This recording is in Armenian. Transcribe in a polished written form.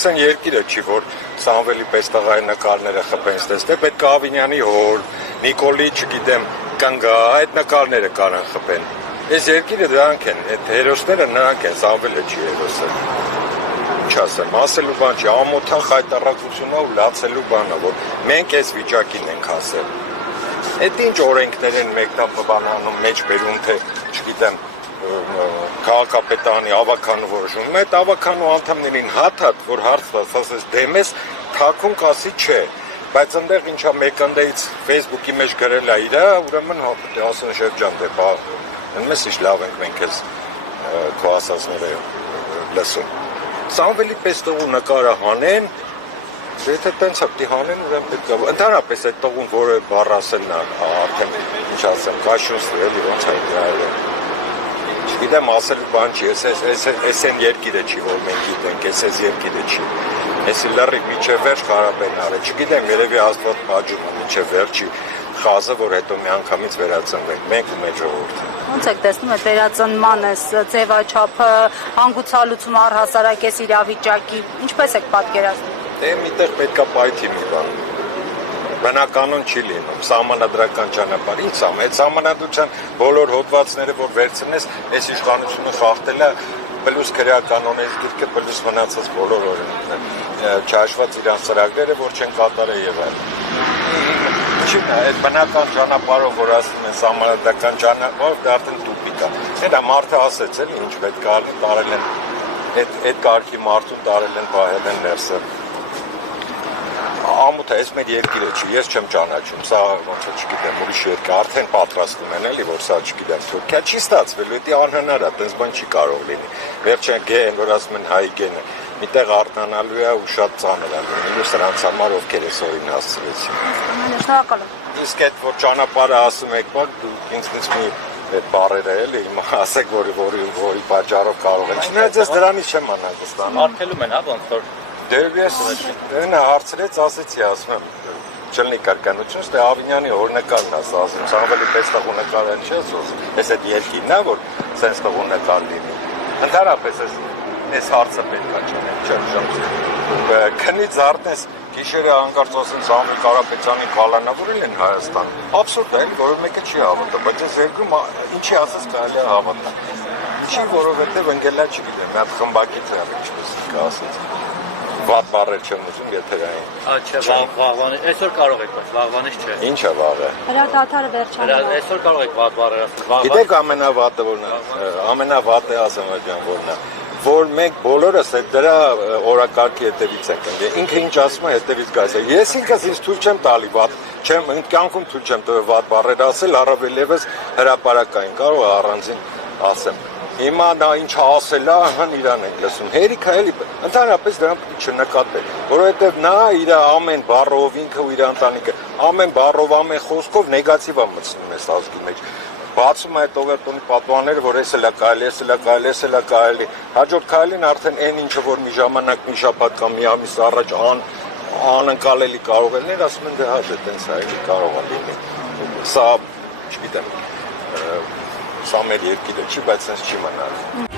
Ես այն երկիրը չի, որ Սամվելի պես տղայի նկարները խփեն ստեստե, պետք է Ավինյանի հոր, Նիկոլի, չգիտեմ, կնգա, այդ նկարները կարան խփեն։ Այս երկիրը դրանք են, այդ հերոսները նրանք են, Սամվելը չի հերոսը։ Ինչ ասեմ, ասելու բան չի, ամոթան խայտառակությունը ու լացելու բանը, որ մենք այս վիճակին ենք հասել։ Այդ ինչ օրենքներ են մեկտապը բանանում, մեջ բերում, թե, չգիտեմ, քաղաքապետարանի ավականու որոշում։ Այդ ավականու անդամներին հատ, որ հարցված, ասես դեմես, թաքուն կասի չէ, բայց ընդեղ ինչա մեկնդեից Facebook-ի մեջ գրել է իրա, ուրեմն ասեն Շևջան դե բա, մեզ ինչ լավ ենք մենք ես քո ասածները լսում։ Սամվելի պես տղու նկարը հանեն, եթե տենց պիտի հանեն, ուրեմն պետք է ընդհանրապես այդ տղուն որը բառ ասելն արդեն ինչ ասեմ, կաշյուստ էլի ոնց է դրա։ Չգիտեմ ասելու բան չի, ես են երկիրը չի, որ մենք գիտենք, ես երկիրը չի։ Ես լրիվ միջև վերջ կարապեն արել, չգիտեմ, երևի Աստված պատժում է միջև վերջի խազը, որ հետո մի անգամից վերածնվենք, մենք ու մեր ժողովուրդը։ Ոնց եք տեսնում այդ վերածնման ձևաչափը, հանգուցալուծումը առհասարակ այս իրավիճակի, ինչպես եք պատկերացնում։ Դե միտեղ պետք է պայթի մի բան։ Բնականon չի լինում, սահմանադրական ճանապարհ, ինչ սամ, այդ սահմանադրության բոլոր հոդվածները, որ վերցնես, այս իշխանությունը խախտել է պլյուս քրեականոնից դիրքը, պլյուս մնացած բոլոր օրենքները, չհաշված իրանց ծրագրերը, որ չեն կատարել եւ այլն։ Չի, այդ բնական ճանապարհով, որ ասում են սահմանադրական ճանապարհով, դա արդեն տուպիկ է։ Դա մարդը ասեց էլի, ինչ պետք է տարել են, այդ կարգի մարդուն տարել են պահել են ներսը։ Ամոթը այս մեր երկիրը չի, ես չեմ ճանաչում, սա ոնց է չգիտեմ, ուրիշ երկիր, արդեն պատրաստում են էլի, որ սա չգիտեմ, Թուրքիա չի ստացվել, դա անհնար է, այդպես բան չի կարող լինի։ Վերջին գեն, որ ասում են հայ գենը, միտեղ արթնանալու է ու շատ ծանր է լինելու սրանց համար, ովքեր այս օրին հասցրեցին։ Շնորհակալ եմ։ Իսկ այդ որ ճանապարհը ասում եք, բա դու ինձնից մի այդ բառերը էլի ասեք, որի պատճառով կարող են։ Չնայած ես դրանից չեմ անհանգստանում։ Արգելում են, հա, ոնց որ Դե ես նա հարցրեց, ասեցի, ասում եմ, չլինի կրկնություն, դե Ավինյանի օրնեկարն է ասում, Սամվելի պես տղու նկարը չի ասում, ես այդ երկինն է, որ սենց տղու նկար լինի։ Ընդհանրապես այս հարցը պետք է չեմ, քնից արդեն գիշերը հանկարծ ասեն Սամվել Կարապետյանի կալանավորել են Հայաստան, абսուրդ է, որը մեկը չի հավատա, բայց այս երկրում ինչի ասած կարելի է հավատա։ Ինչի, որովհետև ընկելա չգիտեմ, մի հատ խմբակից է, ինչպես ասած։ Վատ բառեր չեմ ուզում եթերային։ Չէ, վաղվանից, այսօր կարող եք, բայց վաղվանից չէ։ Ինչ է վաղը։ Հրադադարը վերջանում։ Այսօր կարող եք վատ բառեր ասել։ Գիտեք ամենավատը որն է, ամենավատը Ազամաջան որն է, որ մենք բոլորս այդ դրա օրակարգի հետևից ենք ընկել։ Ինքը ինչ ասում է հետևից գալիս է։ Ես ինքս ինձ թույլ չեմ տալի վատ, չեմ կյանքում թույլ չեմ տվել վատ բառեր ասել, առավել ևս հրապարակային, կարող է առանձին ասեմ։ Հիմա նա ինչ ասել է, հան իրան ենք լսում։ Հերիքը էլի ընդհանրապես դրան պետք է չնկատել, որովհետև նա իր ամեն բառով ինքը ու իր ընտանիքը ամեն բառով, ամեն խոսքով նեգատիվ է մտցնում այս ազգի մեջ։ Բացում է այդ Օվերտոնի պատուհանները, որ էս էլ է կարելի, էս էլ է կարելի, էս էլ է կարելի։ Հաջորդ քայլին արդեն այն ինչը որ մի ժամանակ, մի շաբաթ կամ մի ամիս առաջ անընկալելի կարող է լինել, ասում են դե հա դե տենց է, էլի կարող է լինի։ Սա, չգիտեմ, սա մեր երկիրը չի, բայց sense չի մնալ։